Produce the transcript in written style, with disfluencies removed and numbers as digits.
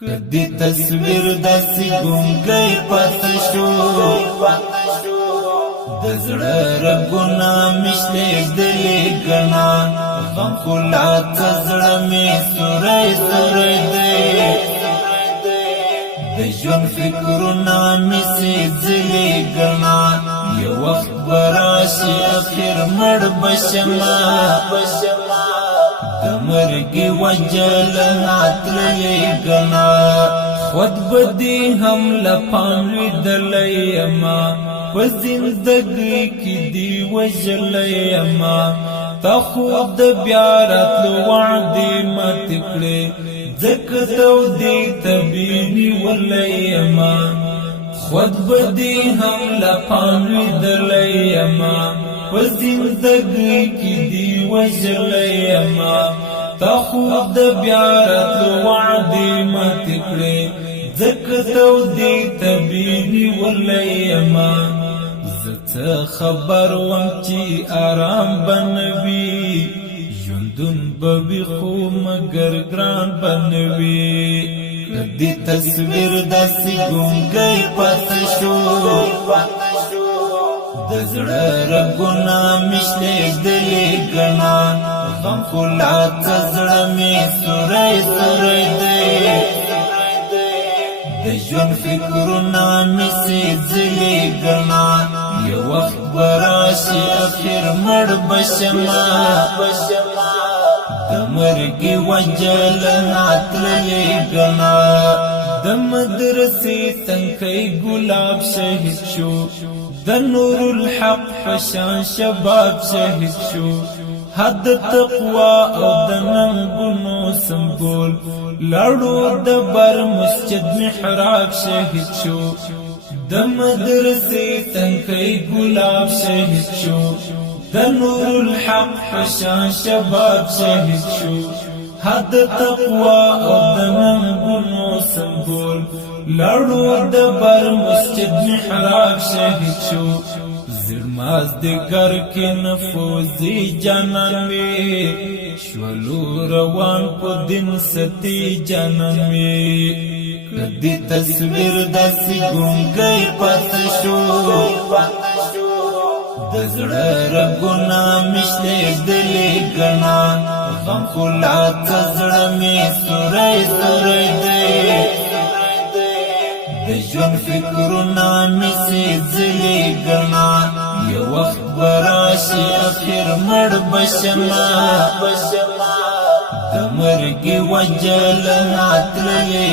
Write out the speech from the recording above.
کدی تصویر داسی گونگی پاته شو دزړه رګونه مشته دلی ګنا غم خلا تزړه می سورې سورې دی د ژوند فکرونه می سي ځلې ګنا یو وخت براشي اخر مړ بشما مرگی وجل ناتلی گنا خود بدی هم لپانوی دلی اما پا زندگی کی دی وجلی اما تا خود بیارت لو وعدی متکڑی زکتو دی تبینی ولی اما خود بدی هم لپانوی دلی اما پا زندگی کی دی وجلی اما تا خود بیارت وعدی متکڑی زکتو دی تبینی ولی اما زتا خبر وم چی آرام بنوی جندن ببی خو مگر گران بنوی دی تصویر داسی گونگی پاته شو دزړه رګونه مشته دلی ګنا غم خلا تزړه می سورې سورې دی د ژوند فکرونه می سي ځلې ګنا یو وخت براشي اخر مړ بشما د مرګي وجل ناتلې ګنا د مدرسې تنکي ګلاب شهید شو د نور الحق فشان شباب شهید شو حد تقوا او د ننګونو سمبول لاړو د بر مسجد محراب شهید شو د مدرسې تنکي ګلاب شهید شو د نور الحق فشان شباب شهید شو حد تقوا او د ننګونو سمبول لاړو د بر مسجد محراب شهید شو زرماز دگر کی نفوزی جانان می شولو روان پو دن ستی جانان می کدی تصویر داسی گونگی پاته شو دزړه رګونه مشته دلی ګنا غم خلا تزړه می سورې سورې دی د ژوند فکرونه می سي ځلې ګنا یو وخت براشي اخر مړ بشما د مرګي وجل ناتللی